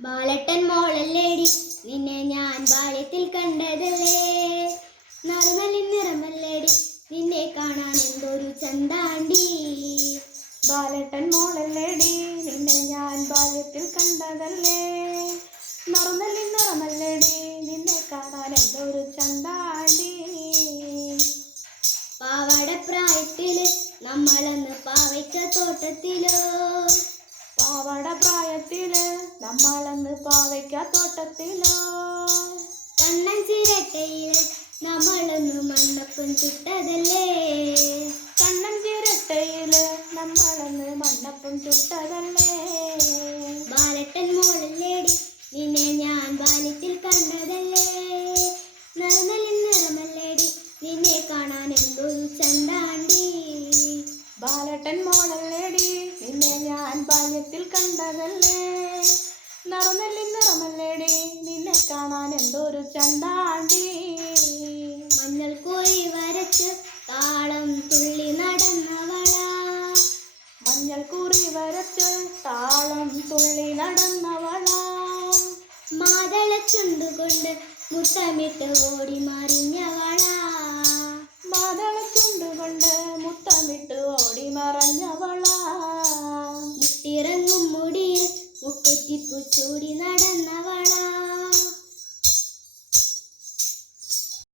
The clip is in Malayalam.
ബാലട്ടൻ മോളല്ലേടി നിന്നെ ഞാൻ ബാല്യത്തിൽ കണ്ടതല്ലേ. നറുനലിൻ നിറമല്ലേടി നിന്നെ കാണാൻ എന്തൊരു ചന്താണ്ടി. ബാലട്ടൻ മോളല്ലേടി നിന്നെ ഞാൻ ബാല്യത്തിൽ കണ്ടതല്ലേ. നറുനലിൻ നിറമല്ലേടി നിന്നെ കാണാൻ എന്തൊരു ചന്താണ്ടി. പാവാടപ്രായത്തില് നമ്മളന്ന് പാവയ്ക്ക തോട്ടത്തിലോ. പാവാടപ്രായത്തില് നമ്മളന്ന് പാവയ്ക്ക തോട്ടത്തിലോ. കണ്ണൻ ചിരട്ടയില് നമ്മളൊന്ന് മണ്ണപ്പം ചുട്ടതല്ലേ. കണ്ണൻ ചിരട്ടയില് നമ്മളന്ന് മണ്ണപ്പം ചുട്ടതല്ലേ. ബാലട്ടൻ മോളല്ലേടി നിന്നെ ഞാൻ ബാല്യത്തിൽ കണ്ടതല്ലേ. നറുനലിൻ നിറമല്ലേടി നിന്നെ കാണാൻ എന്തൊരു ചന്താണ്ടി. ബാലട്ടൻ മോളല്ലേടി നിന്നെ ഞാൻ ബാല്യത്തിൽ കണ്ടതല്ലേ. നറുനലിൻ നിറമല്ലേടി നിന്നെ കാണാൻ എന്തൊരു ചന്താണ്ടി. മഞ്ഞൾ കോരി വരച്ച് താളം തുള്ളി നടന്നവളാ. മഞ്ഞൾ കുറി വരച്ച് താളം തുള്ളി നടന്നവളാ. മാതള ചുണ്ടുകൊണ്ട് മുത്തമിട്ട് ഓടി മറിഞ്ഞവളാ. മാതള ചുണ്ടുകൊണ്ട് മുത്തമിട്ട് ഓടി മറഞ്ഞവളാ.